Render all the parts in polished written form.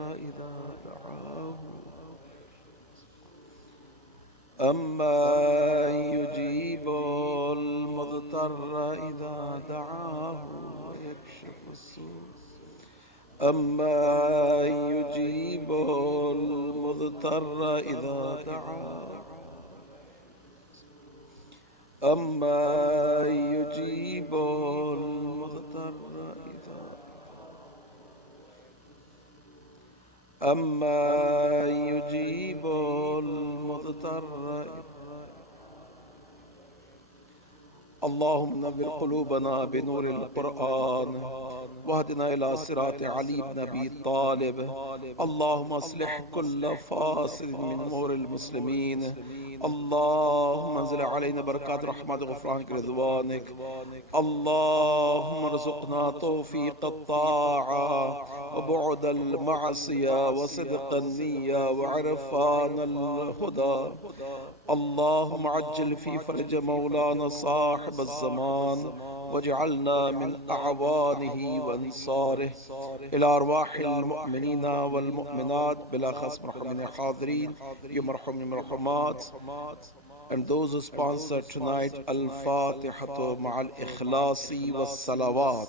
إذا دعاه أما يجيب المضطر إذا دعاه ويكشف السوء أما يجيب المضطر إذا دعاه أما يجيب المضطر أما يجيب المضطر اللهم نور قلوبنا بنور القرآن واهدنا إلى صراط علي بن أبي طالب. اللهم اصلح كل فاسد من أمور المسلمين. اللهم انزل علينا بركات رحمة غفرانك رضوانك. اللهم ارزقنا توفيق الطاعة وبعد المعصية وصدق النية وعرفان الهدى. اللهم عجل في فرج مولانا صاحب الزمان واجعلنا من أعوانه وأنصاره. إلى أرواح المؤمنين والمؤمنات بلا خصم مرحومين حاضرين يمرحم مرحومات. And those who sponsor tonight, Al-Fatihatu ma'al ikhlasi was salawat.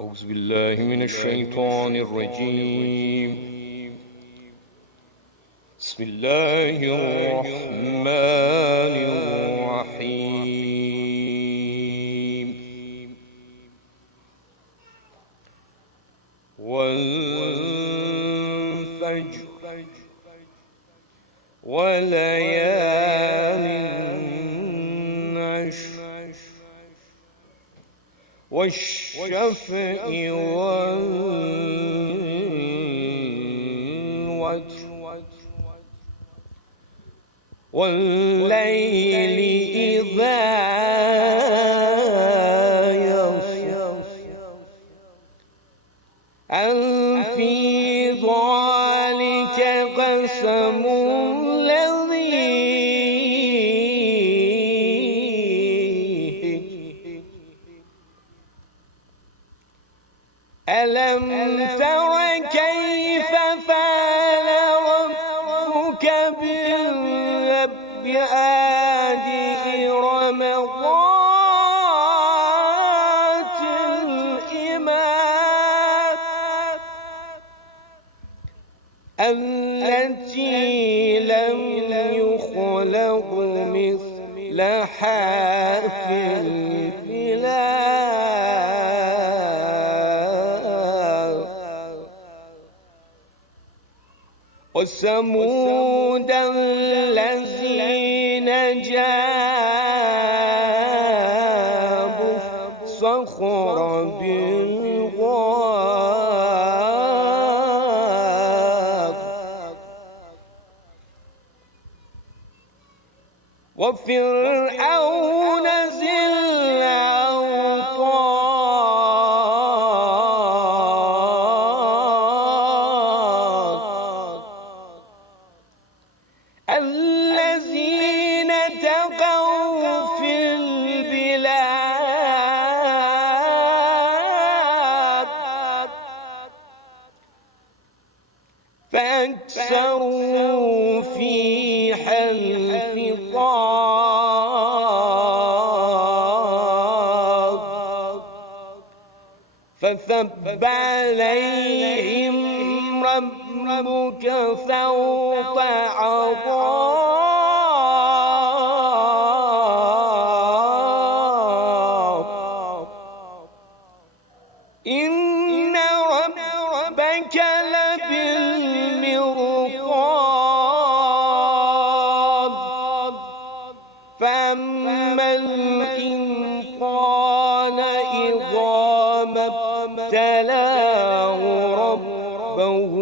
أعوذ بالله من الشيطان الرجيم. بسم الله الرحمن الرحيم. والفجر وليال عشر والشفع والوتر والليل إذا يسر هل في ذلك قسم ألم تر كيف فعل ربك بآد إرم ذات العماد التي لم يخلق مثلها في وثمود الذين جابوا الصخر بالواد وفرعون ذي الأوطاد الذين تقوا في البلاد فأكثروا فيها الفساد فثب عليهم ربك سوط عذاب إن ربك لبالمرصاد فأما الإنسان إذا ما ابتلاه ربه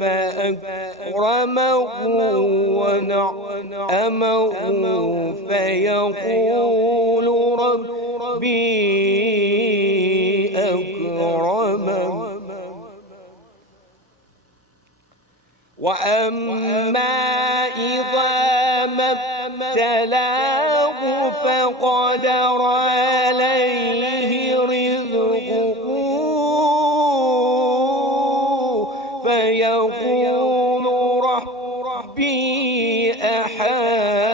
فأكرمه ونعمه فيقول ربي أكرمن وأما إذا ما ابتلاه فقدر عليه رزقه فيقول ربي أهانن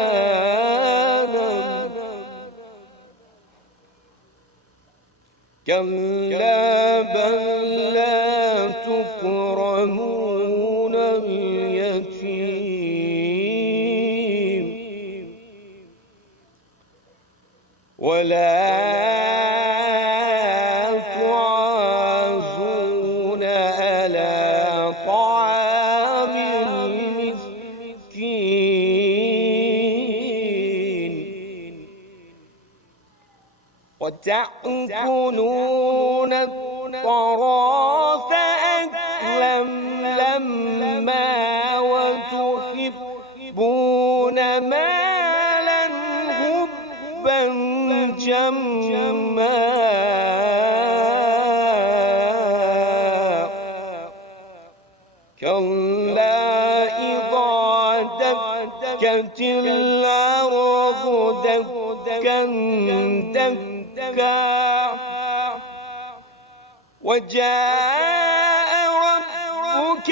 كلا بل لا تكرمون اليتيم ولا تعاثون على طعام المسكين وتأكلون التراث أكلا لما وتحبون مالا حبا جما كلا إذا دكت الأرض دكا دكا وجاء ربك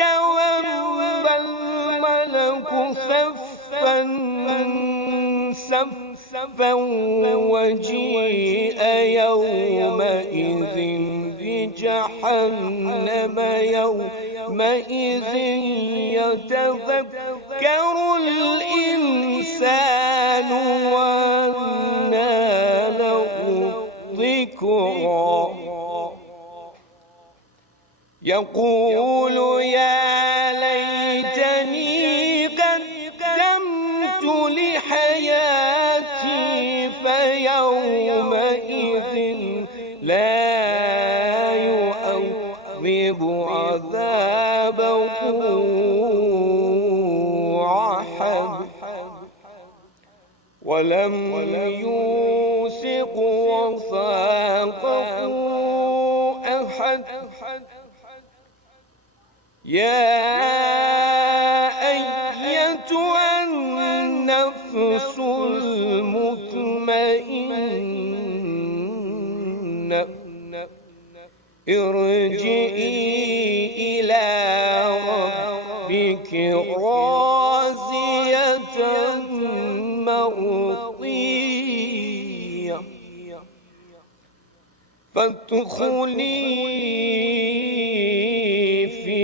والملك صفا صفا وجيء يومئذ بجحنم يومئذ يتذكر الإنسان وأنى له الذكرى يقول يا ليتني قدمت لحياتي فيومئذ لا يعذب عذابه أحد ولم يوثق وثاقه أحد يا أيتها النفس المطمئنة ارجعي إلى ربك راضية مرضية فادخلي في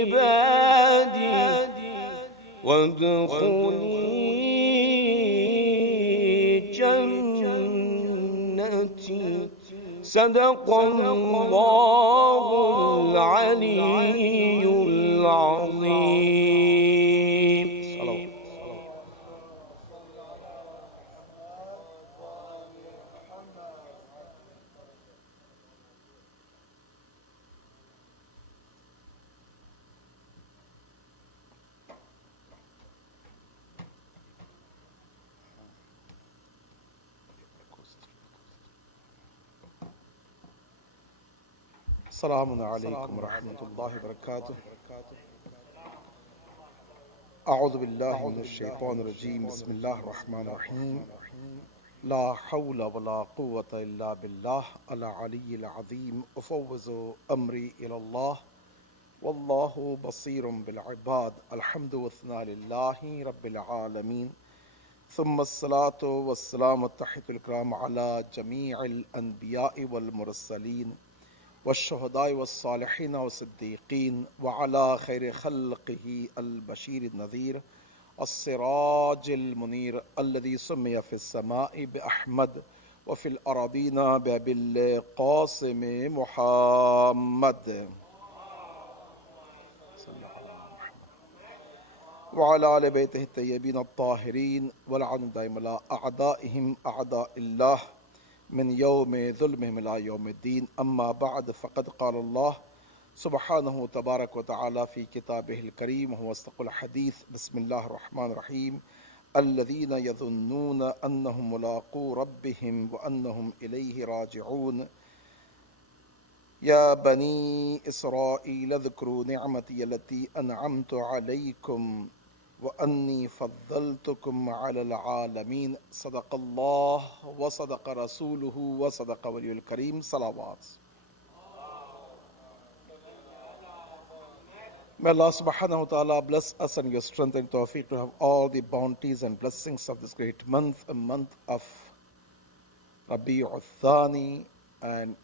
عبادي وادخلي جنتي صدق الله العلي العظيم. السلام عليكم ورحمة الله وبركاته. أعوذ بالله من الشيطان الرجيم. بسم الله الرحمن الرحيم. لا حول ولا قوة إلا بالله العلي العظيم. أفوض أمري إلى الله والله بصير بالعباد. الحمد والثناء لله رب العالمين، ثم الصلاة والسلام التحية الكرام على جميع الأنبياء والمرسلين والشهداء والصالحين والصديقين وعلى خير خلقه البشير النذير السراج المنير الذي سمي في السماء بأحمد وفي الأراضين بأبي القاسم محمد وعلى آل بيته الطيبين الطاهرين والعن دائم على أعدائهم أعداء الله من يوم ظلمهم إلى يوم الدين. أما بعد، فقد قال الله سبحانه تبارك وتعالى في كتابه الكريم وهو أصدق الحديث. بسم الله الرحمن الرحيم. الذين يظنون أنهم ملاقو ربهم وأنهم إليه راجعون. يا بني إسرائيل اذكروا نعمتي التي أنعمت عليكم وأني فضلتكم على العالمين. صدق الله وصدق رسوله وصدق ولي الكريم. صلوات. May Allah subhanahu wa ta'ala bless us and your strength and tawfiq to have all the bounties and blessings of this great month, a month of Rabi'ul Thani. And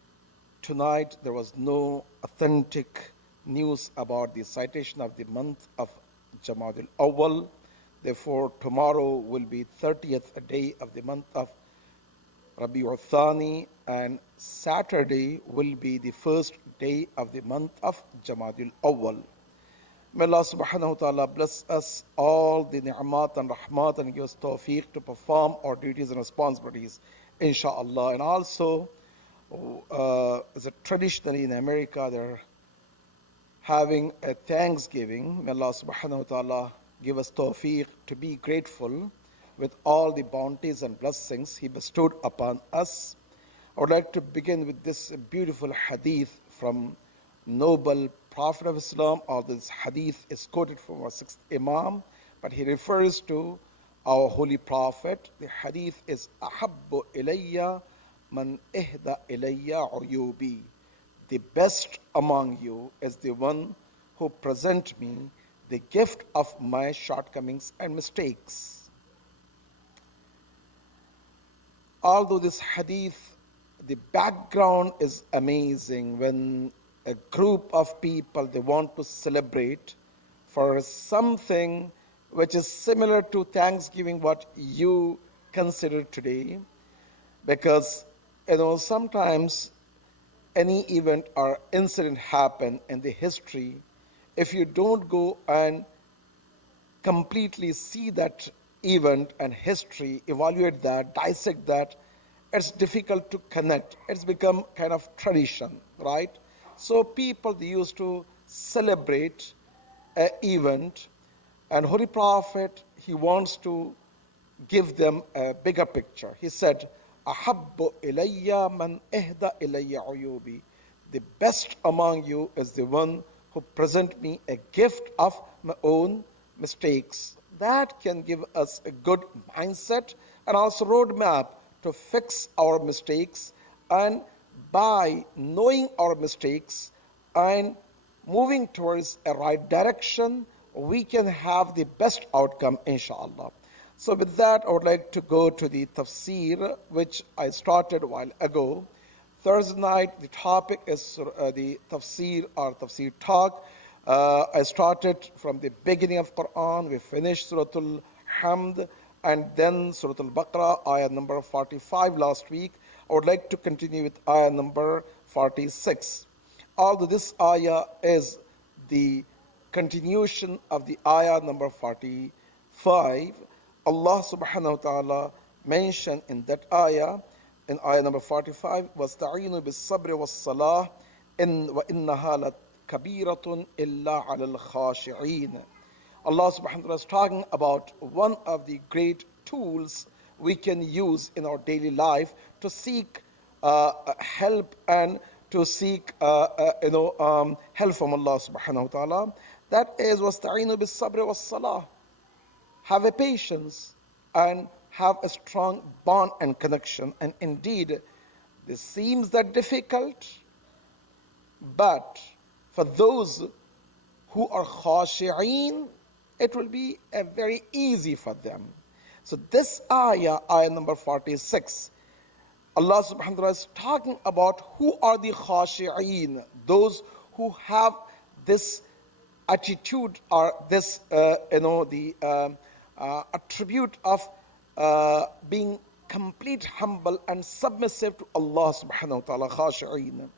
tonight there was no authentic news about the citation of the month of Jamadul Awwal. Therefore, tomorrow will be 30th day of the month of Rabi'ul Thani, and Saturday will be the first day of the month of Jamadul Awwal. May Allah subhanahu wa ta'ala bless us all the ni'mat and rahmat and give us tawfiq to perform our duties and responsibilities, inshaAllah. And also, as a traditionally in America, they're having a Thanksgiving. May Allah subhanahu wa ta'ala give us tawfiq to be grateful with all the bounties and blessings He bestowed upon us. I would like to begin with this beautiful hadith from noble Prophet of Islam. Or this hadith is quoted from our sixth Imam, but he refers to our holy Prophet. The hadith is Ahabbu ilayya man ihda ilayya uyubi. The best among you is the one who present me the gift of my shortcomings and mistakes. Although this hadith, the background is amazing. When a group of people, they want to celebrate for something which is similar to Thanksgiving, what you consider today, because sometimes any event or incident happen in the history, if you don't go and completely see that event and history, evaluate that, dissect that, it's difficult to connect. It's become kind of tradition, right? So people, they used to celebrate an event, and Holy Prophet, he wants to give them a bigger picture. He said, Ahabbu ilayya man ihda ilayya uyubi. The best among you is the one who present me a gift of my own mistakes. That can give us a good mindset and also roadmap to fix our mistakes, and by knowing our mistakes and moving towards a right direction, we can have the best outcome, inshallah. So with that, I would like to go to the Tafsir, which I started a while ago. Thursday night, the topic is the Tafsir or Tafsir talk. I started from the beginning of Quran. We finished Surah Al-Hamd and then Surah Al-Baqarah, ayah number 45 last week. I would like to continue with ayah number 46. Although this ayah is the continuation of the ayah number 45, Allah subhanahu wa ta'ala mentioned in that ayah, in ayah number 45, وَاسْتَعِينُوا بِالصَّبْرِ وَالصَّلَاةِ وَإِنَّهَا لَكَبِيرَةٌ إِلَّا عَلَى الْخَاشِعِينَ. Allah subhanahu wa ta'ala is talking about one of the great tools we can use in our daily life to seek help and to seek help from Allah subhanahu wa ta'ala. That is wasta'inu bis sabr was salah. Have a patience and have a strong bond and connection. And indeed, this seems that difficult, but for those who are khashi'een, it will be a very easy for them. So this ayah number 46, Allah subhanahu wa ta'ala is talking about who are the khashi'een, those who have this attitude or this, attribute of being complete humble and submissive to Allah subhanahu wa ta'ala, khashi'een.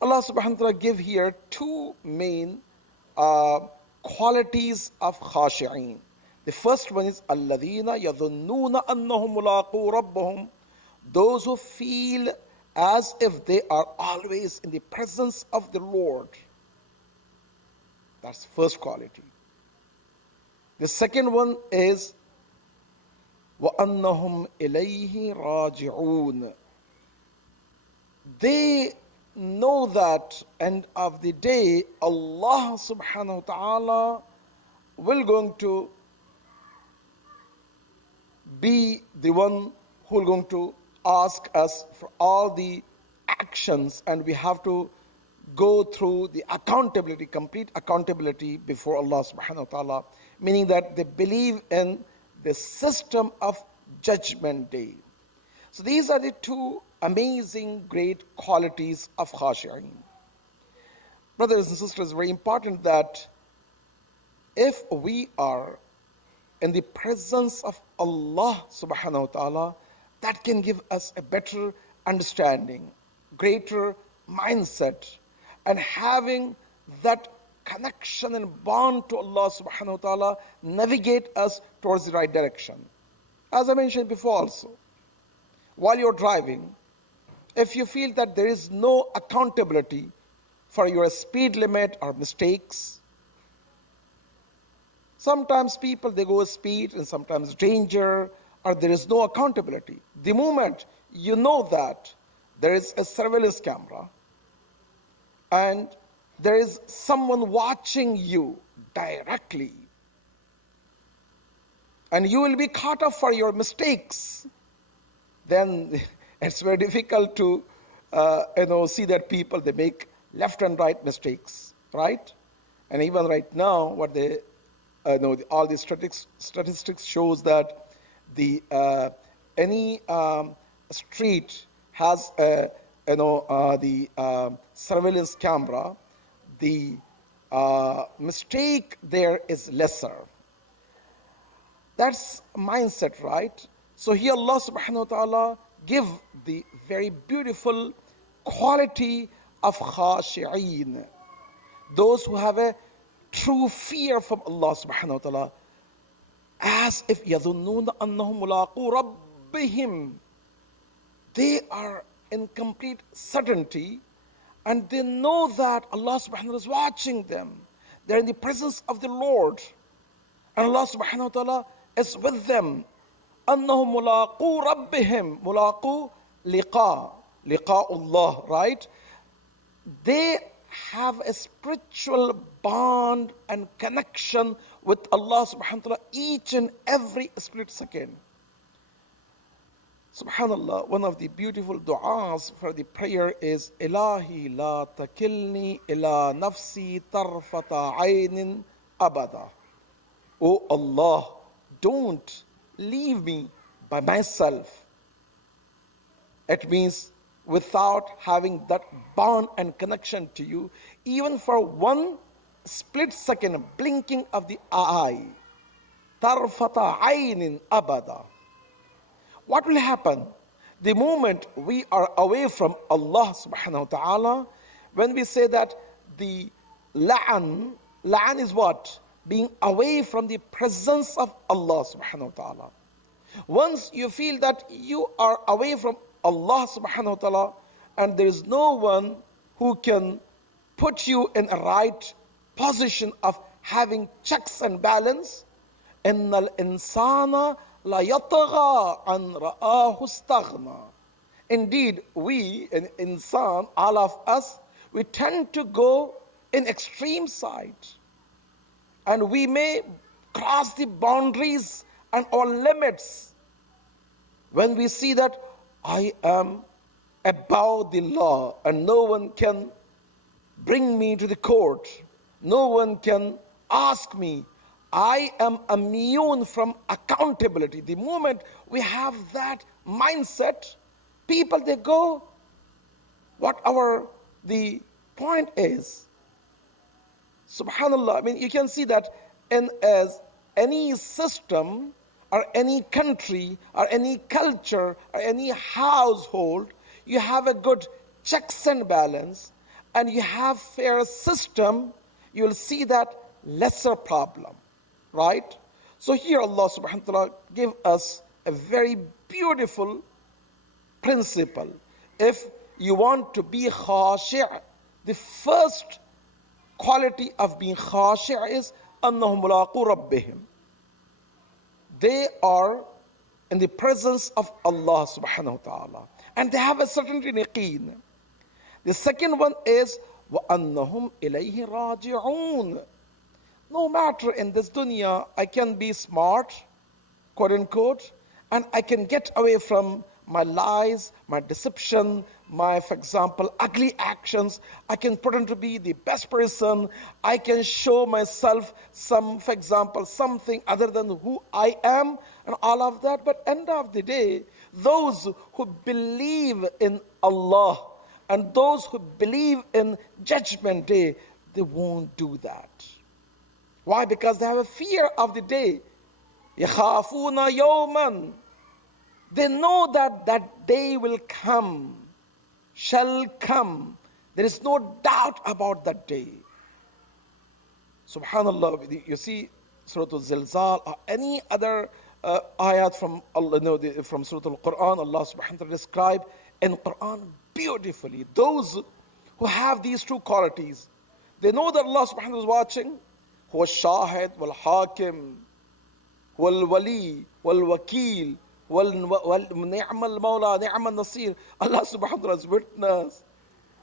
Allah subhanahu wa ta'ala give here two main qualities of khashi'een. The first one is alladhina yadhunnuna annahum mulaqu rabbahum, those who feel as if they are always in the presence of the Lord. That's first quality. The second one is wa annahum ilayhi raji'un. They know that end of the day Allah subhanahu wa ta'ala will going to be the one who is going to ask us for all the actions, and we have to go through the accountability, complete accountability before Allah subhanahu wa ta'ala, meaning that they believe in the system of judgment day. So these are the two amazing, great qualities of khashi'in. Brothers and sisters, very important that if we are in the presence of Allah subhanahu wa ta'ala, that can give us a better understanding, greater mindset, and having that connection and bond to Allah subhanahu wa ta'ala navigate us towards the right direction. As I mentioned before also, while you're driving, if you feel that there is no accountability for your speed limit or mistakes, sometimes people, they go speed and sometimes danger, or there is no accountability. The moment you know that there is a surveillance camera and there is someone watching you directly, and you will be caught up for your mistakes, then it's very difficult to see that people, they make left and right mistakes, right? And even right now, what they all the statistics shows that the any street has the surveillance camera, the mistake there is lesser. That's mindset, right? So here Allah subhanahu wa ta'ala give the very beautiful quality of khashi'een, those who have a true fear from Allah subhanahu wa ta'ala, as if yadhunnuna annahum mulaqu rabbihim. They are in complete certainty and they know that Allah subhanahu wa ta'ala is watching them. They're in the presence of the Lord and Allah subhanahu wa ta'ala is with them. Annahum mulaqu rabbihim, mulaqu liqa'ullah, right? They have a spiritual bond and connection with Allah subhanahu wa ta'ala each and every split second. Subhanallah, one of the beautiful du'as for the prayer is Ilahi la takilni ila nafsi tarfata aynin abada. Oh Allah, don't leave me by myself. It means without having that bond and connection to you, even for one split second, blinking of the eye. Tarfata aynin abada. What will happen? The moment we are away from Allah subhanahu wa ta'ala, when we say that the la'an is what? Being away from the presence of Allah subhanahu wa ta'ala. Once you feel that you are away from Allah subhanahu wa ta'ala and there is no one who can put you in a right position of having checks and balance, innal insana la yatagha an ra'ahu istaghna. Indeed, we, in insan, all of us, we tend to go in extreme side. And we may cross the boundaries and our limits when we see that I am above the law and no one can bring me to the court. No one can ask me. I am immune from accountability. The moment we have that mindset, people, they go, whatever the point is. Subhanallah, I mean, you can see that in as any system or any country or any culture or any household, you have a good checks and balance and you have fair system, you'll see that lesser problem, right? So here Allah subhanahu wa ta'ala give us a very beautiful principle. If you want to be khashi', the first quality of being khashi' is annahum mulaqu rabbihim. They are in the presence of Allah subhanahu wa ta'ala. And they have a certain yaqeen. The second one is وَأَنَّهُمْ إِلَيْهِ رَاجِعُونَ. No matter in this dunya, I can be smart, quote unquote, and I can get away from my lies, my deception, my, for example, ugly actions. I can pretend to be the best person. I can show myself some, for example, something other than who I am and all of that. But end of the day, those who believe in Allah and those who believe in Judgment Day, they won't do that. Why? Because they have a fear of the day. يَخَافُونَ يَوْمًا. They know that that day will come, shall come. There is no doubt about that day. Subhanallah, you see Surah Al-Zilzal or any other ayat from Allah, from Surah Al-Quran, Allah subhanahu wa ta'ala describe in Quran beautifully. Those who have these two qualities, they know that Allah subhanahu wa ta'ala is watching. هو الشاهد والحاكم والولي والوكيل ونعم المولى نعم النصير. Allah subhanahu wa ta'ala is witness.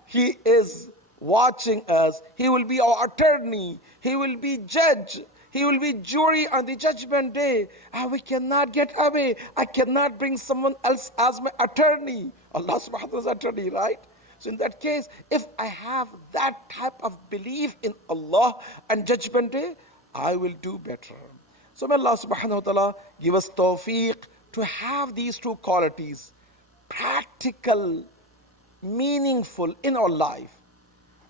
He is watching us. He will be our attorney. He will be judge. He will be jury on the Judgment Day. We cannot get away. I cannot bring someone else as my attorney. Allah subhanahu wa ta'ala is attorney, right? So in that case, if I have that type of belief in Allah and Judgment Day, I will do better. So may Allah subhanahu wa ta'ala give us tawfiq to have these two qualities, practical, meaningful in our life.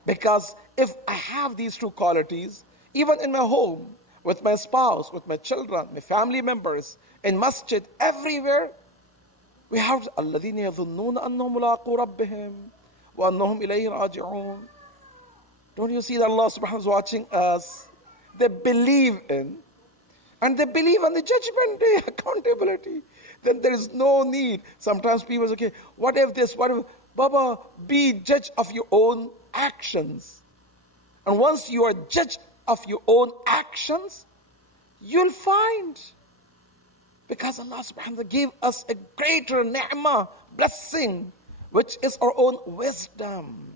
Because if I have these two qualities, even in my home, with my spouse, with my children, my family members, in masjid, everywhere, we have الَّذِينَ يَظُنُّونَ أَنَّهُمْ مُلَاقُو رَبِّهِمْ وَأَنَّهُمْ إِلَيْهِ رَاجِعُونَ. Don't you see that Allah subhanahu wa ta'ala is watching us? They believe in, and they believe on the Judgment Day, accountability. Then there is no need. Sometimes people say, okay, what if this, what if, Baba, be judge of your own actions. And once you are judge of your own actions, you'll find. Because Allah subhanahu wa ta'ala gave us a greater ni'mah, blessing, which is our own wisdom.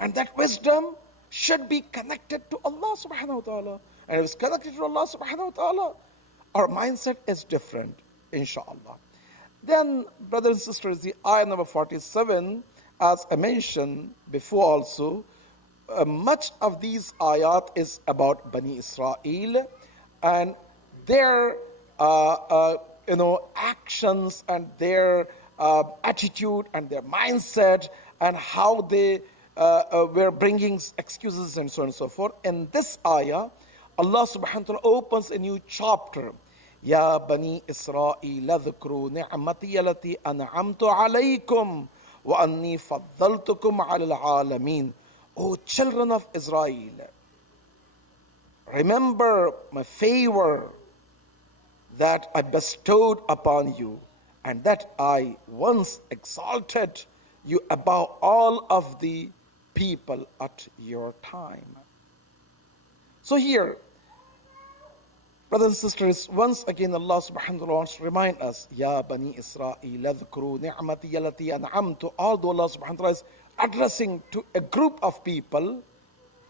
And that wisdom should be connected to Allah subhanahu wa ta'ala. And if it's connected to Allah subhanahu wa ta'ala, our mindset is different, inshallah. Then, brothers and sisters, the ayah number 47, as I mentioned before also, much of these ayat is about Bani Israel and their actions and their attitude and their mindset and how they were bringing excuses and so on and so forth. In this ayah, Allah subhanahu wa ta'ala opens a new chapter. Ya Bani Israel, adhkuru ni'mati allati an'amtu alaykum wa anni faddaltukum 'ala al-'alamin. O children of Israel, remember my favor that I bestowed upon you, and that I once exalted you above all of the people at your time. So here, Brothers and sisters, once again Allah subhanahu wa ta'ala wants to remind us, Ya Bani Israel, adhkuru ni'mati allati an'amtu. Although Allah subhanahu wa ta'ala is addressing to a group of people,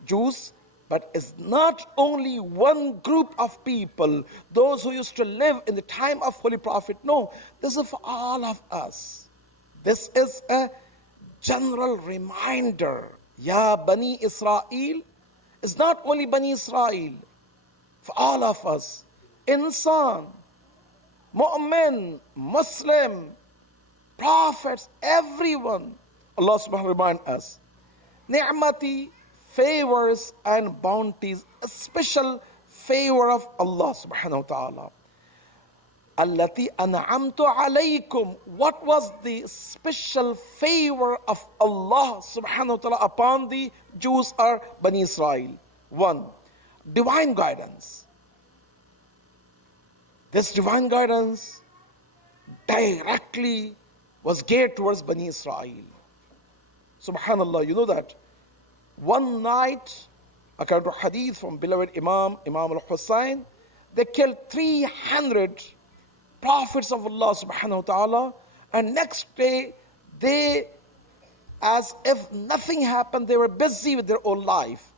Jews, but it's not only one group of people, those who used to live in the time of Holy Prophet. No, this is for all of us. This is a general reminder. Ya Bani Israel, it's not only Bani Israel, for all of us, insan, mu'min, Muslim, prophets, everyone. Allah subhanahu wa ta'ala reminds us, ni'mati, favors and bounties, a special favor of Allah subhanahu wa ta'ala. Allati an'amtu alaykum. What was the special favor of Allah subhanahu wa ta'ala upon the Jews or Bani Israel? One, divine guidance. This divine guidance directly was geared towards Bani Israel. Subhanallah, you know that one night, according to hadith from beloved Imam al-Hussein, they killed 300 prophets of Allah subhanahu wa ta'ala, and next day they, as if nothing happened, they were busy with their own life.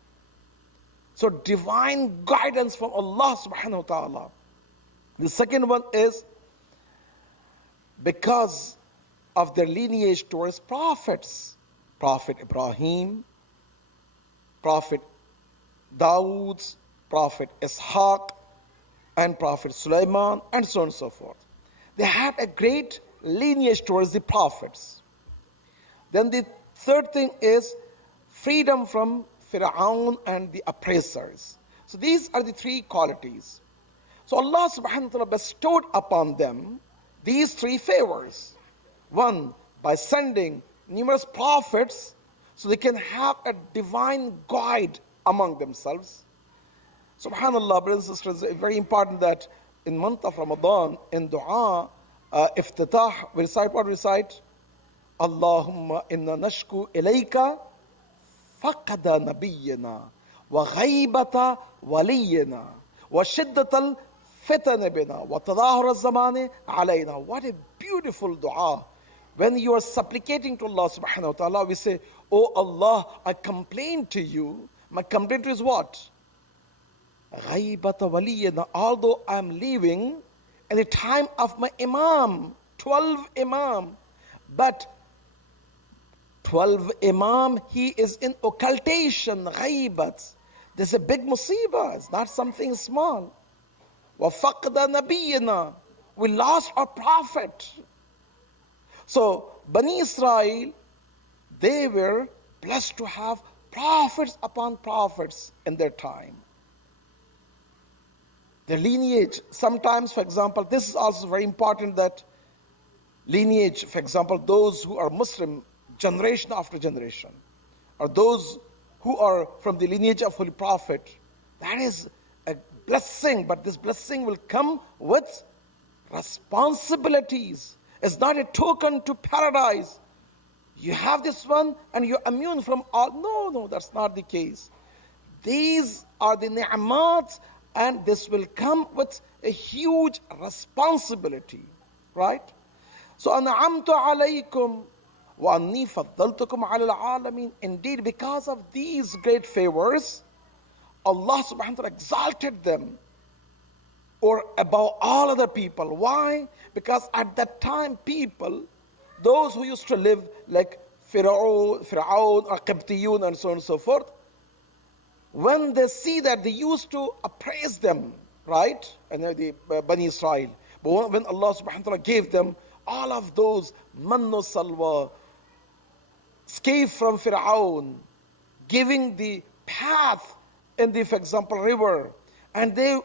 So divine guidance from Allah subhanahu wa ta'ala. The second one is because of their lineage towards prophets. Prophet Ibrahim, Prophet Dawood, Prophet Ishaq, and Prophet Sulaiman, and so on and so forth. They had a great lineage towards the prophets. Then the third thing is freedom from Fir'aun and the oppressors. So these are the three qualities. So Allah subhanahu wa ta'ala bestowed upon them these three favors. One, by sending numerous prophets so they can have a divine guide among themselves. Subhanallah, brothers and sisters, it's very important that in month of Ramadan, in dua, iftitah, we recite what we recite? Allahumma inna nashku ilayka faqada nabiyyina wa ghaybata waliyina wa shiddatal fitana bina wa tadahur az-zamani alayna. What a beautiful dua. When you are supplicating to Allah subhanahu wa ta'ala, we say, Oh Allah, I complain to you. My complaint is what? Ghaybata waliyina. Although I am living in the time of my Imam, 12 Imam, but 12 Imam, he is in occultation, ghaybat. There's a big musibah. It's not something small. وَفَقْدَ نَبِيِّنَا. We lost our prophet. So, Bani Israel, they were blessed to have prophets upon prophets in their time. Their lineage, sometimes, for example, this is also very important that lineage, for example, those who are Muslim, generation after generation, or those who are from the lineage of Holy Prophet, that is a blessing, but this blessing will come with responsibilities. It's not a token to paradise. You have this one and you're immune from all. No, that's not the case. These are the ni'mat, and this will come with a huge responsibility, right? So, an'amtu alaykum wa anni faddaltukum ala al-alamin. Indeed, because of these great favors, Allah subhanahu wa ta'ala exalted them or above all other people. Why? Because at that time, people, those who used to live like Fir'aun or Qibtiyun and so on and so forth, when they see that they used to appraise them, right? And the Bani Israel. But when Allah subhanahu wa ta'ala gave them all of those manno salwa, escape from Fir'aun, giving the path in the, for example, river, and they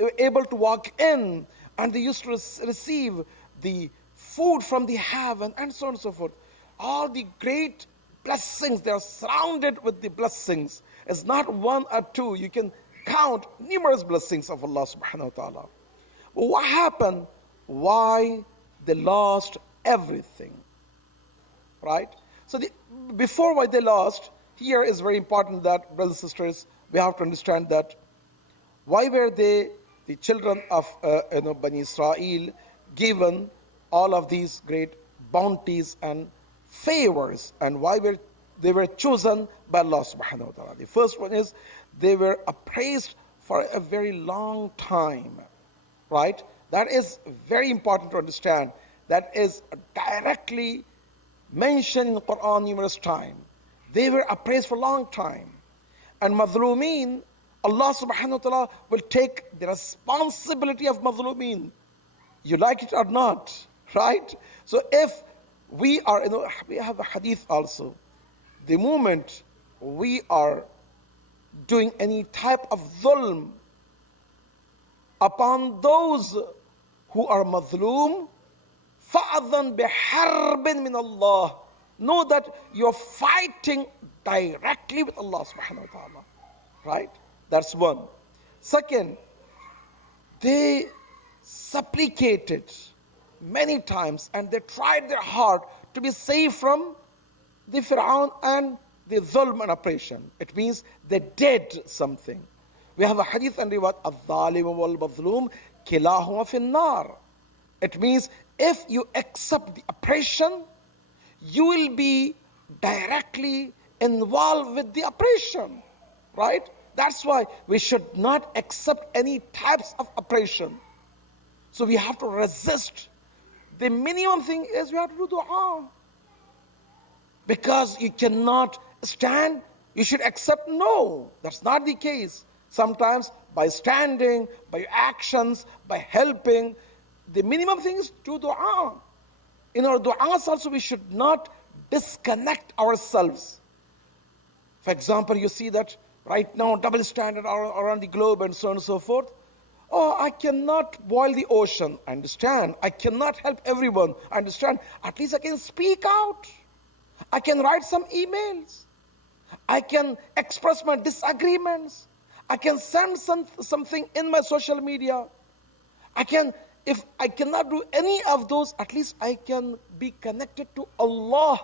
were able to walk in, and they used to receive the food from the heaven, and so on and so forth. All the great blessings, they are surrounded with the blessings. It's not one or two. You can count numerous blessings of Allah subhanahu wa ta'ala. But what happened? Why they lost everything, right? So before why they lost, here is very important that, brothers and sisters, we have to understand that why were they the children of Bani Israel given all of these great bounties and favors, and why they were chosen by Allah subhanahu wa ta'ala. The first one is they were appraised for a very long time, right? That is very important to understand. That is directly mentioned in the Quran numerous times. They were appraised for a long time. And Mazlumeen, Allah subhanahu wa ta'ala will take the responsibility of Mazlumeen. You like it or not, right? So if we are, we have a hadith also. The moment we are doing any type of dhulm upon those who are Mazlum, فَأَذَنْ بِحَرْبٍ مِّنَ اللَّهِ. Know that you're fighting directly with Allah subhanahu wa ta'ala, right? That's one. Second, they supplicated many times and they tried their hard to be safe from the Fir'aun and the dhulm and oppression. It means they did something. We have a hadith and riwayat, al-dhalim wal-mazlum kilahuma fin nar. It means if you accept the oppression, you will be directly involved with the oppression, right? That's why we should not accept any types of oppression. So we have to resist. The minimum thing is we have to do dua. Because you cannot stand, you should accept no. That's not the case. Sometimes by standing, by your actions, by helping, the minimum thing is do dua. In our du'as also we should not disconnect ourselves. For example, you see that right now double standard around the globe and so on and so forth. Oh, I cannot boil the ocean. I understand. I cannot help everyone. I understand. At least I can speak out. I can write some emails. I can express my disagreements. I can send something in my social media. If I cannot do any of those, at least I can be connected to Allah.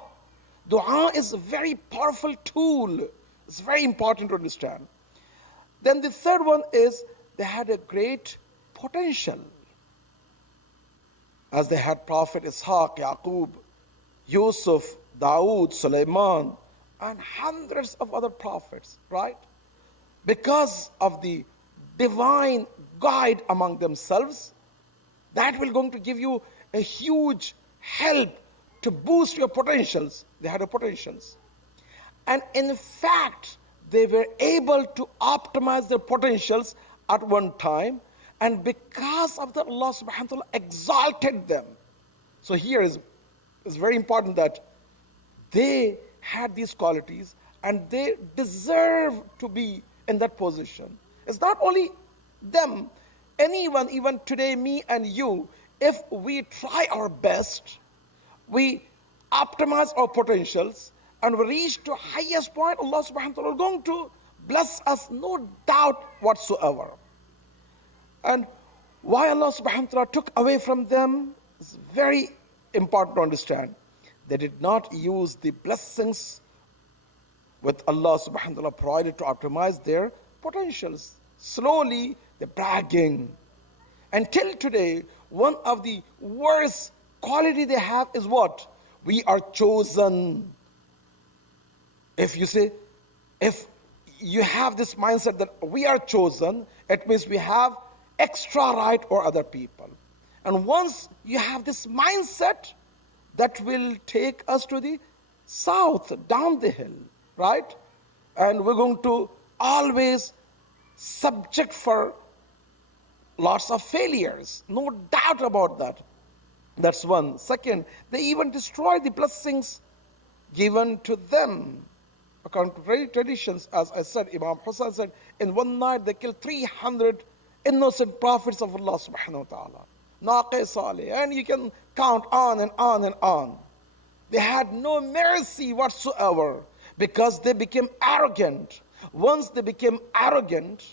Dua is a very powerful tool. It's very important to understand. Then the third one is they had a great potential. As they had Prophet Ishaq, Yaqub, Yusuf, Dawood, Sulaiman, and hundreds of other prophets, right? Because of the divine guide among themselves, that will going to give you a huge help to boost your potentials. They had a potentials. And in fact, they were able to optimize their potentials at one time, and because of that, Allah subhanahu wa ta'ala exalted them. So here is very important that they had these qualities and they deserve to be in that position. It's not only them, anyone, even today, me and you, if we try our best, we optimize our potentials, and we reach to highest point, Allah subhanahu wa ta'ala is going to bless us, no doubt whatsoever. And why Allah subhanahu wa ta'ala took away from them is very important to understand. They did not use the blessings with Allah subhanahu wa ta'ala provided to optimize their potentials. Slowly, they're bragging. Until today, one of the worst quality they have is what? We are chosen. If you have this mindset that we are chosen, it means we have extra right over other people. And once you have this mindset, that will take us to the south, down the hill, right? And we're going to always subject for lots of failures. No doubt about that. That's one. Second, they even destroy the blessings given to them. According to traditions, as I said, Imam Hussain said, in one night they killed 300 innocent prophets of Allah subhanahu wa ta'ala. Naqi Salih, and you can count on and on and on. They had no mercy whatsoever because they became arrogant. Once they became arrogant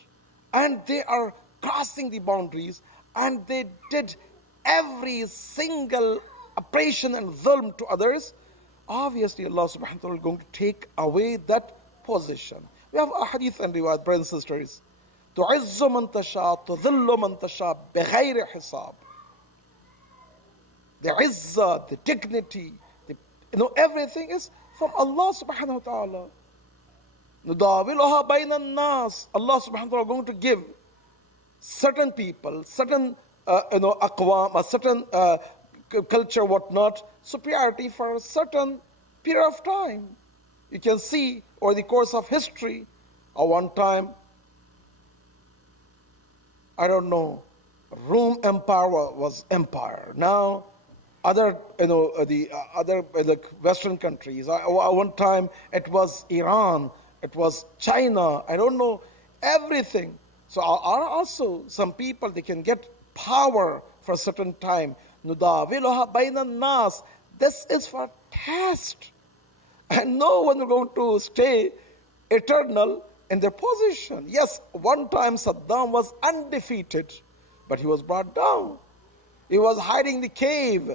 and they are crossing the boundaries and they did every single oppression and dhulm to others, obviously Allah subhanahu wa ta'ala is going to take away that position. We have a hadith and riwayat, brothers and sisters. تعز من تشاء تذل من تشاء بغير حساب. The izzah, the dignity, everything is from Allah subhanahu wa ta'ala. نُدَاوِلُهَا بَيْنَ النَّاسِ. Allah subhanahu wa ta'ala is going to give certain people, certain aqwam, a certain culture, whatnot, superiority for a certain period of time. You can see over the course of history, at one time, I don't know, Rome Empire was empire. Now, other other Western countries. At one time, it was Iran, it was China. I don't know everything. So also some people, they can get power for a certain time. نُدَاوِلُهَا بَيْنَ النَّاسِ. This is for test. And no one is going to stay eternal in their position. Yes, one time Saddam was undefeated, but he was brought down. He was hiding in the cave.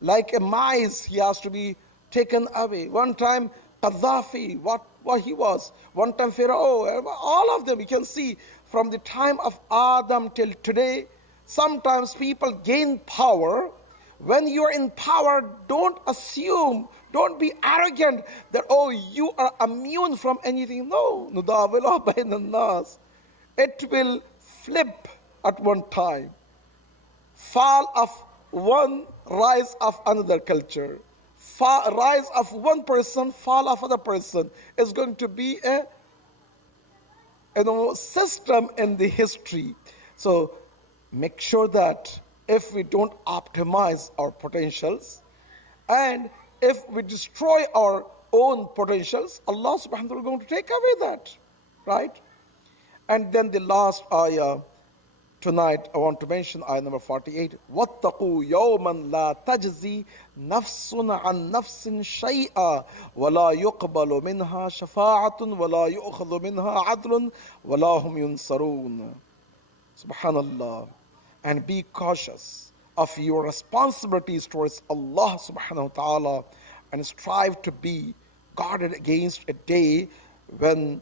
Like a mice, he has to be taken away. One time Gaddafi, what he was. One time Pharaoh, all of them, you can see from the time of Adam till today, sometimes people gain power. When you're in power, don't assume, don't be arrogant that, you are immune from anything. No. نُدَاوِلُهَا بَيْنَ النَّاسِ. It will flip at one time. Fall of one, rise of another culture. Rise of one person, fall of other person. Is going to be a system in the history. So make sure that if we don't optimize our potentials, and if we destroy our own potentials, Allah subhanahu wa ta'ala is going to take away that, right? And then the last ayah tonight, I want to mention ayah number 48. وَاتَّقُوا يَوْمًا لَا تَجْزِي نَفْسٌ عَنْ نَفْسٍ شَيْئًا وَلَا يُقْبَلُ مِنْهَا شَفَاعَةٌ وَلَا يُؤْخَذُ مِنْهَا عَدْلٌ وَلَا هُمْ يُنصَرُونَ. Subhanallah. And be cautious of your responsibilities towards Allah subhanahu wa ta'ala, and strive to be guarded against a day when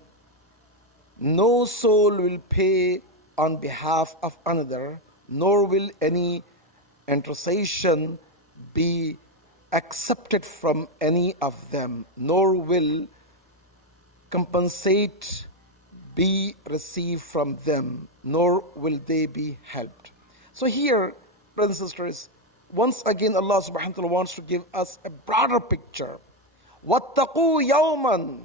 no soul will pay on behalf of another, nor will any intercession be accepted from any of them, nor will compensate be received from them, nor will they be helped. So here, brothers and sisters, once again Allah subhanahu wa ta'ala wants to give us a broader picture. وَاتَّقُوا يَوْمًا.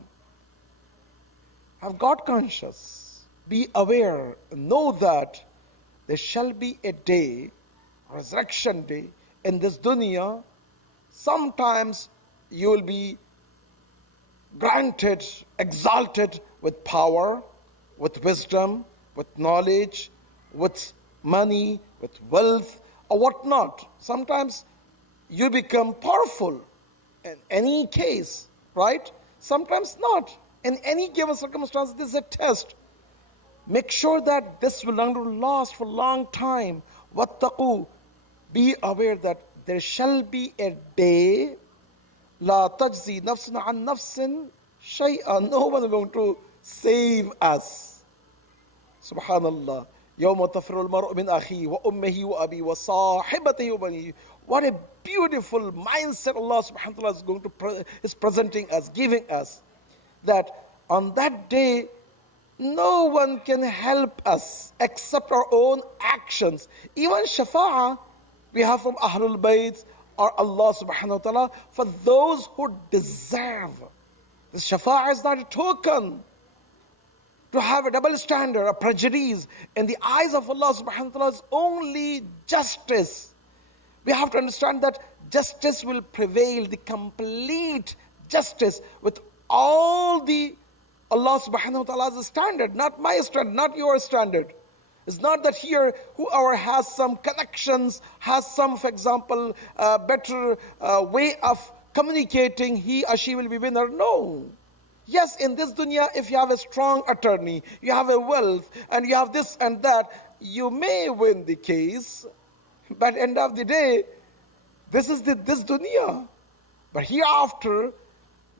Have God conscious. Be aware. Know that there shall be a day, resurrection day, in this dunya. Sometimes you will be granted, exalted with power, with wisdom, with knowledge, with money, with wealth, or whatnot. Sometimes you become powerful in any case, right? Sometimes not. In any given circumstance, this is a test. Make sure that this will not last for a long time. وَاتَّقُوا. Be aware that there shall be a day, لَا تَجْزِي نَفْسٌ عَنْ نَفْسٍ شَيْئًا. No one is going to save us. Subhanallah. يَوْمَ تَفِرُّ الْمَرْءُ مِنْ أَخِيهِ وَأُمِّهِ وَأَبِيهِ وَصَاحِبَتِهِ وَبَنِيهِ. What a beautiful mindset Allah subhanahu wa ta'ala is presenting us, giving us. That on that day, no one can help us except our own actions. Even shafa'ah we have from Ahlul Bayt or Allah subhanahu wa ta'ala for those who deserve. This shafa'ah is not a token to have a double standard, a prejudice. In the eyes of Allah subhanahu wa ta'ala is only justice. We have to understand that justice will prevail, the complete justice with all the Allah subhanahu wa ta'ala's standard, not my standard, not your standard. It's not that here whoever has some connections, has some, for example, better way of communicating, he or she will be winner. No. Yes, in this dunya, if you have a strong attorney, you have a wealth, and you have this and that, you may win the case. But end of the day, this is this dunya. But hereafter,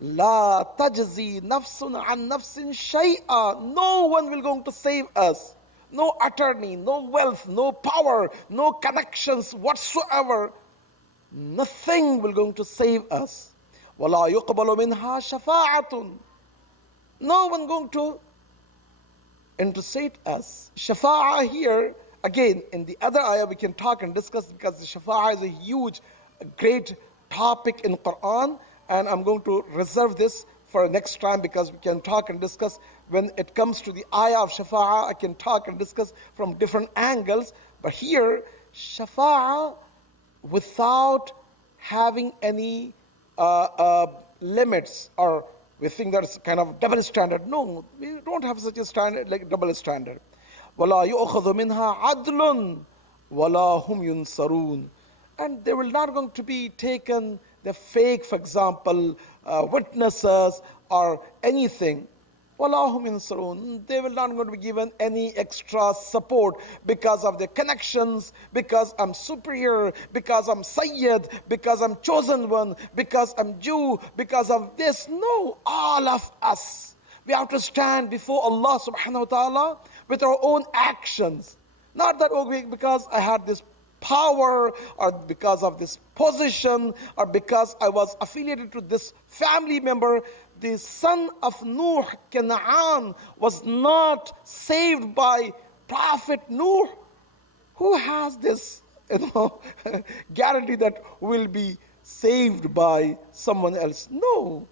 La tajzi nafsun an nafsin shay'a. No one will going to save us. No attorney, no wealth, no power, no connections whatsoever. Nothing will going to save us. وَلَا يُقْبَلُ مِنْهَا شَفَاعَةٌ. No one going to intercede us. Shafa'ah here, again, in the other ayah we can talk and discuss, because the shafa'ah is a huge, great topic in Quran, and I'm going to reserve this for next time, because we can talk and discuss when it comes to the ayah of shafa'ah. I can talk and discuss from different angles, but here, shafa'ah without having any limits, or we think that's kind of double standard. No, we don't have such a standard like double standard. وَلَا يُؤْخَذُ مِنْهَا عَدْلٌ وَلَا هُمْ يُنْصَرُونَ. And they will not going to be taken the fake, for example, witnesses or anything. وَلَا هُمْ يُنْصَرُونَ. They will not going to be given any extra support because of their connections, because I'm superior, because I'm Sayyid, because I'm chosen one, because I'm Jew, because of this. No, all of us, we have to stand before Allah subhanahu wa ta'ala with our own actions. Not that, okay, because I had this power, or because of this position, or because I was affiliated to this family member. The son of Nuh, Canaan, was not saved by Prophet Nuh. Who has this, guarantee that will be saved by someone else? No,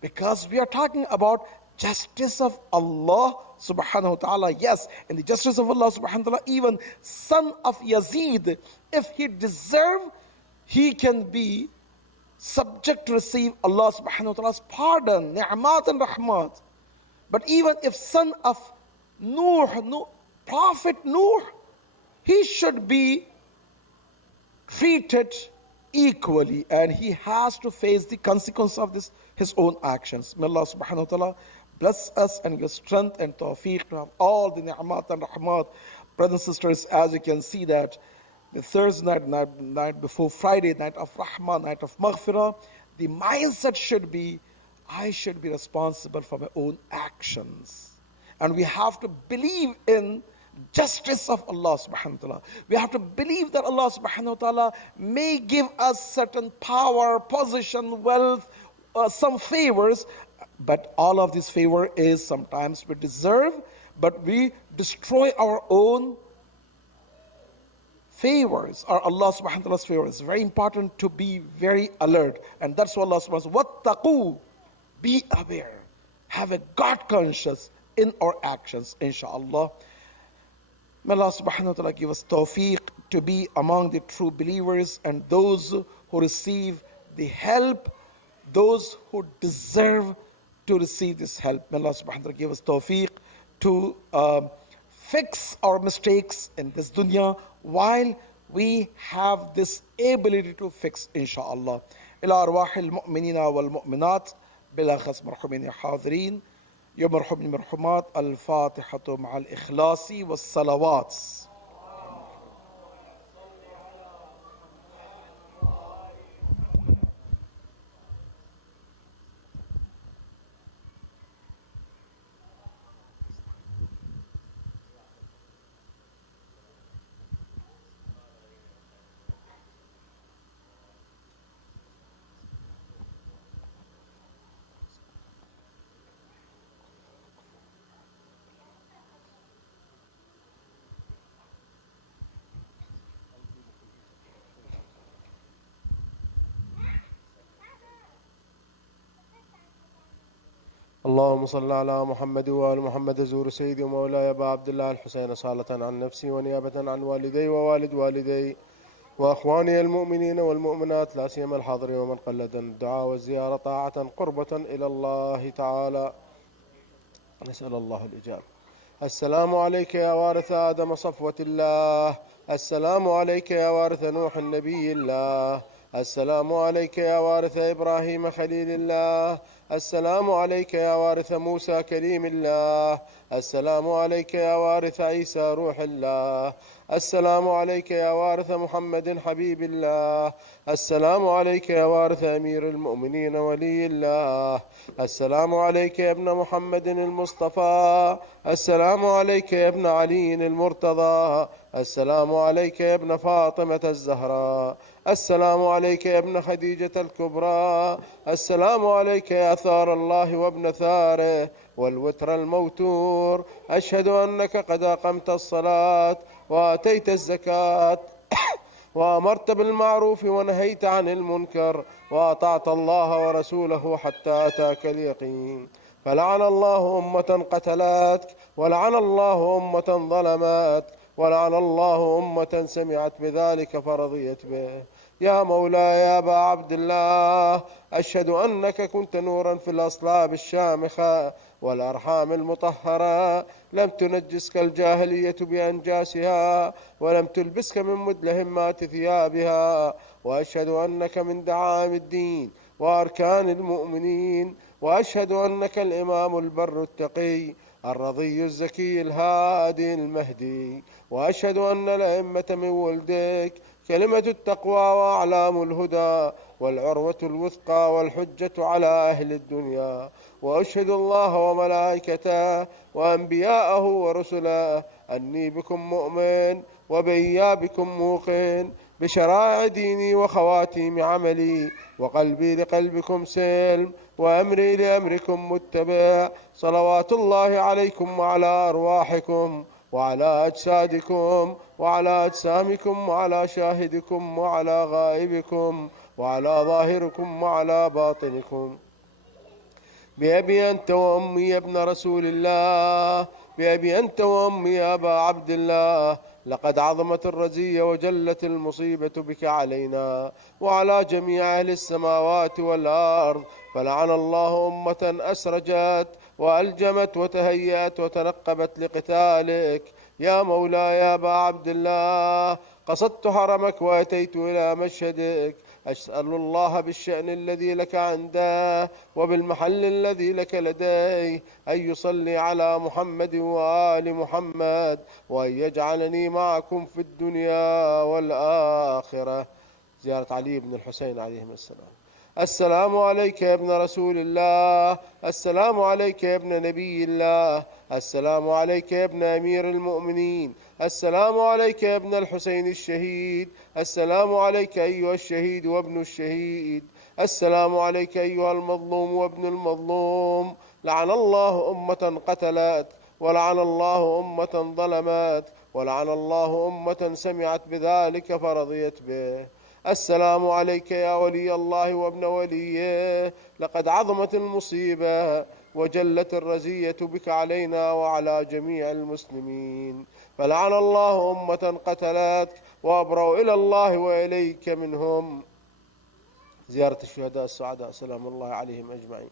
because we are talking about justice of Allah subhanahu wa ta'ala. Yes, in the justice of Allah subhanahu wa ta'ala, even son of Yazid, if he deserve, he can be subject to receive Allah subhanahu wa ta'ala's pardon, ni'mat and rahmat. But even if son of Nuh, Prophet Nuh, he should be treated equally, and he has to face the consequence of this, his own actions. May Allah subhanahu wa ta'ala bless us and give strength and tawfiq to have all the ni'mat and rahmat. Brothers and sisters, as you can see that the Thursday night before Friday, night of Rahmah, night of Maghfirah, the mindset should be, I should be responsible for my own actions. And we have to believe in justice of Allah subhanahu wa ta'ala. We have to believe that Allah subhanahu wa ta'ala may give us certain power, position, wealth, some favors, but all of this favor is sometimes we deserve, but we destroy our own favors, or Allah subhanahu wa ta'ala's favors. It's very important to be very alert. And that's what Allah subhanahu wa ta'ala says, وَاتَّقُوا. Be aware. Have a God conscious in our actions, inshaAllah. May Allah subhanahu wa ta'ala give us tawfiq to be among the true believers and those who receive the help, those who deserve to receive this help. May Allah subhanahu wa ta'ala give us tawfiq to fix our mistakes in this dunya while we have this ability to fix, inshaAllah. إلى أرواح المؤمنين والمؤمنات بلا خص مرحومين حاضرين يوم مرحوم المرحومات الفاتحة مع الإخلاص والصلوات. اللهم صل على محمد وآل محمد. زور سيدي ومولاي أبا عبد الله الحسين صالة عن نفسي ونيابة عن والدي ووالد والدي وأخواني المؤمنين والمؤمنات، لا سيما الحاضرين ومن قلد الدعاء والزيارة طاعة قربة إلى الله تعالى. نسأل الله الإجابة. السلام عليك يا وارث آدم صفوة الله، السلام عليك يا وارث نوح النبي الله، السلام عليك يا وارث إبراهيم خليل الله، السلام عليك يا وارث موسى كليم الله. السلام عليك يا وارث عيسى روح الله. السلام عليك يا وارث محمد حبيب الله. السلام عليك يا وارث أمير المؤمنين ولي الله. السلام عليك يا ابن محمد المصطفى. السلام عليك يا ابن علي المرتضى. السلام عليك يا ابن فاطمة الزهراء. السلام عليك يا ابن خديجة الكبرى. السلام عليك يا ثار الله وابن ثاره والوتر الموتور. أشهد أنك قد أقمت الصلاة وآتيت الزكاة وأمرت بالمعروف ونهيت عن المنكر وأطعت الله ورسوله حتى أتاك اليقين. فلعن الله أمة قتلتك، ولعن الله أمة ظلمتك، ولعن الله أمة سمعت بذلك فرضيت به. يا مولاي يا أبا عبد الله، أشهد أنك كنت نورا في الأصلاب الشامخة والأرحام المطهرة، لم تنجسك الجاهلية بأنجاسها ولم تلبسك من مدلهمات ثيابها. وأشهد أنك من دعائم الدين وأركان المؤمنين. وأشهد أنك الإمام البر التقي الرضي الزكي الهادي المهدي. وأشهد أن الأئمة من ولدك كلمة التقوى وأعلام الهدى والعروة الوثقى والحجة على أهل الدنيا. وأشهد الله وملائكته وأنبياءه ورسله أني بكم مؤمن وبإيابكم موقن، بشرائع ديني وخواتيم عملي، وقلبي لقلبكم سلم وأمري لأمركم متبع. صلوات الله عليكم وعلى أرواحكم وعلى أجسادكم وعلى أجسامكم وعلى شاهدكم وعلى غائبكم وعلى ظاهركم وعلى باطنكم. بأبي أنت وأمي يا ابن رسول الله، بأبي أنت وأمي يا أبا عبد الله، لقد عظمت الرزية وجلت المصيبة بك علينا وعلى جميع أهل السماوات والأرض. فلعن الله أمة أسرجت وألجمت وتهيأت وتنقبت لقتالك. يا مولاي يا أبا عبد الله، قصدت حرمك وأتيت إلى مشهدك، أسأل الله بالشأن الذي لك عنده وبالمحل الذي لك لديه أن يصلي على محمد وآل محمد، وأن يجعلني معكم في الدنيا والآخرة. زيارة علي بن الحسين عليهم السلام. السلام عليك يا ابن رسول الله. السلام عليك يا ابن نبي الله. السلام عليك يا ابن أمير المؤمنين. السلام عليك يا ابن الحسين الشهيد. السلام عليك أيها الشهيد وابن الشهيد. السلام عليك أيها المظلوم وابن المظلوم. لعن الله أمة قتلت، ولعن الله أمة ظلمت، ولعن الله أمة سمعت بذلك فرضيت به. السلام عليك يا ولي الله وابن وليه، لقد عظمت المصيبة وجلت الرزية بك علينا وعلى جميع المسلمين. فلعن الله أمة قتلتك وأبرأوا إلى الله وإليك منهم. زيارة الشهداء السعداء سلام الله عليهم أجمعين.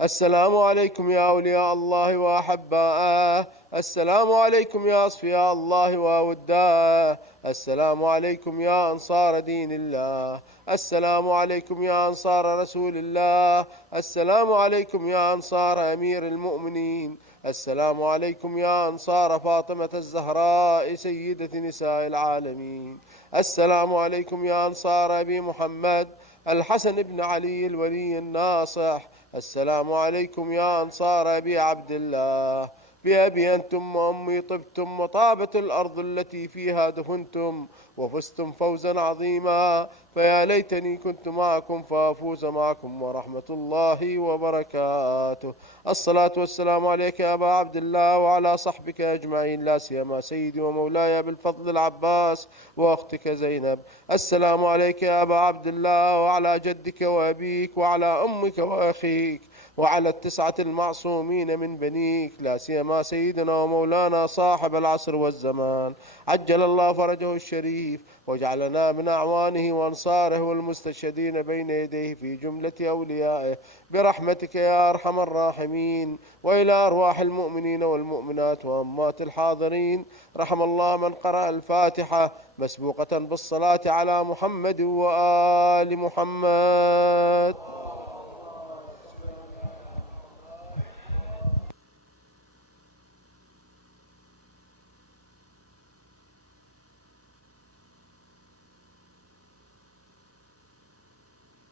السلام عليكم يا أولياء الله وأحباءه. السلام عليكم يا أصفياء الله وأوداءه. السلام عليكم يا أنصار دين الله. السلام عليكم يا أنصار رسول الله. السلام عليكم يا أنصار أمير المؤمنين. السلام عليكم يا أنصار فاطمة الزهراء سيدة نساء العالمين. السلام عليكم يا أنصار أبي محمد الحسن بن علي الولي الناصح. السلام عليكم يا أنصار أبي عبد الله. بأبي أنتم وأمي طبتم وطابت الأرض التي فيها دفنتم وفزتم فوزا عظيما. فيا ليتني كنت معكم فأفوز معكم ورحمة الله وبركاته. الصلاة والسلام عليك يا أبا عبد الله وعلى صحبك أجمعين، لا سيما سيدي ومولاي بالفضل العباس وأختك زينب. السلام عليك يا أبا عبد الله وعلى جدك وأبيك وعلى أمك وأخيك وعلى 9 المعصومين من بنيك، لا سيما سيدنا ومولانا صاحب العصر والزمان، عجل الله فرجه الشريف واجعلنا من أعوانه وأنصاره والمستشهدين بين يديه في جملة أوليائه برحمتك يا أرحم الراحمين. وإلى أرواح المؤمنين والمؤمنات وأموات الحاضرين، رحم الله من قرأ الفاتحة مسبوقة بالصلاة على محمد وآل محمد.